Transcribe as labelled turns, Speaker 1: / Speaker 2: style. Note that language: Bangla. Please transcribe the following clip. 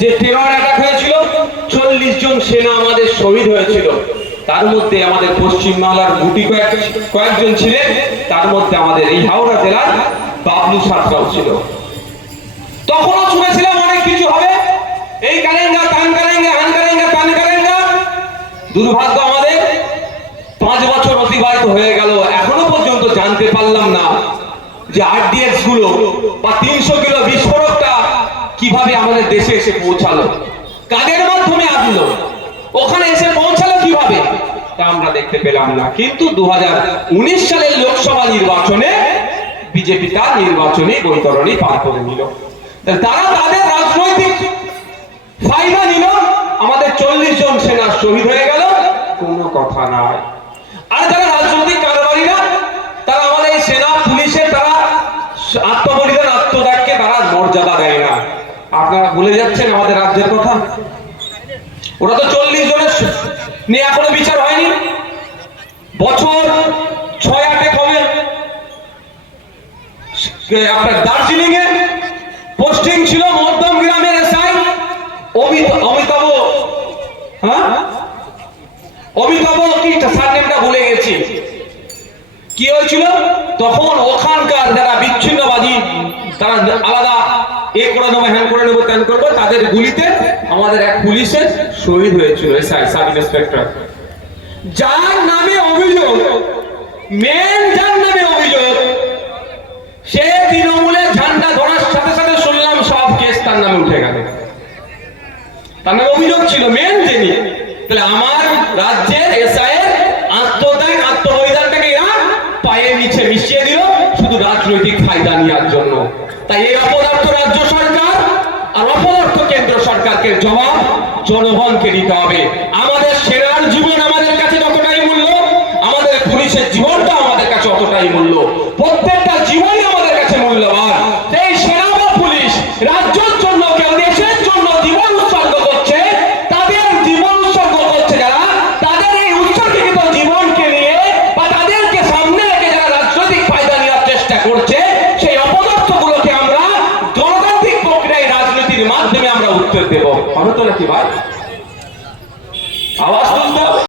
Speaker 1: যে টেরর অ্যাটাক হয়েছিল, চল্লিশ জন সেনা আমাদের শহীদ হয়েছিল। তার মধ্যে আমাদের পশ্চিমবাংলার গুটি কয়েক কয়েকজন ছিলেন, তার মধ্যে আমাদের এই হাওড়া জেলার বাবলু সাঁতরাও ছিল। তখনও শুনেছিলাম অনেক কিছু হবে। এই কারেঙ্গা তান কারেঙ্গা, হান কারেঙ্গা তান কারেঙ্গা। দুর্ভাগ্য আমাদের, পাঁচ বছর অতিবাহিত হয়ে গেল। এখনও পর্যন্ত জানতে পারলাম না যে আরডিএক্সগুলো বা তিনশো কিলো বিস্ফোরকটা কীভাবে আমাদের দেশে এসে পৌঁছালো? কাদের মাধ্যমে আসলো? ওখানে এসে পৌঁছালো কীভাবে? তা আমরা দেখতে পেলাম না। কিন্তু দু হাজার উনিশ সালের লোকসভা নির্বাচনে বিজেপি তার নির্বাচনী বৈতরণী পার করে নিল। তারা তাদের রাজনৈতিক ফায়দা নিল। আমাদের চল্লিশ জন সেনা শহীদ হয়ে গেল। কোনো কথা নাই। আর যারা রাজনৈতিক কারবারিরা, তারা আমাদের সেনা পুলিশের তারা আত্মবলিদান, আত্মত্যাগকে তারা মর্যাদা দেয় না। আপনারা ভুলে যাচ্ছেন আমাদের রাজ্যের কথা। ওরা তো চল্লিশ জনের নিয়ে এখনও বিচার হয়নি। বছর ছয় আটে কমে আপনার দার্জিলিং এ পোস্টিং ছিল মধ্যম গ্রামের এসআই অমিতাভ। হ্যাঁ? অমিতাভ কি? সারনেমটা ভুলে গেছি। কি হয়েছিল? তখন ওখানকার যারা বিচ্ছিন্নবাদী, তারা আলাদা এ করে নেব করে নেব, ত্যান করব, তাদের গুলিতে আমাদের এক পুলিশের শহীদ হয়েছিল সাব ইন্সপেক্টর। যার নামে অভিযোগ মেন যার নামে অভিযোগ, সে ঝান্ডা ধরার সাথে সাথে শুনলাম সব কেস তার নামে উঠে গেল। তার নামে অভিযোগ ছিল মেন যিনি, তাহলে আমার রাজ্যের এসআই এর আত্মত্যাগ, আত্মবলিদানটাকে এরা পায়ে নিচে মিশিয়ে দিল, শুধু রাজনৈতিক ফায়দা নেওয়ার জন্য। তাই এই অপদার্থ জবাব জনগণকে দিতে হবে। আমাদের সেরার জীবন উত্তর দেব। পারো তো নাকি ভাই? আওয়াজ শুনতে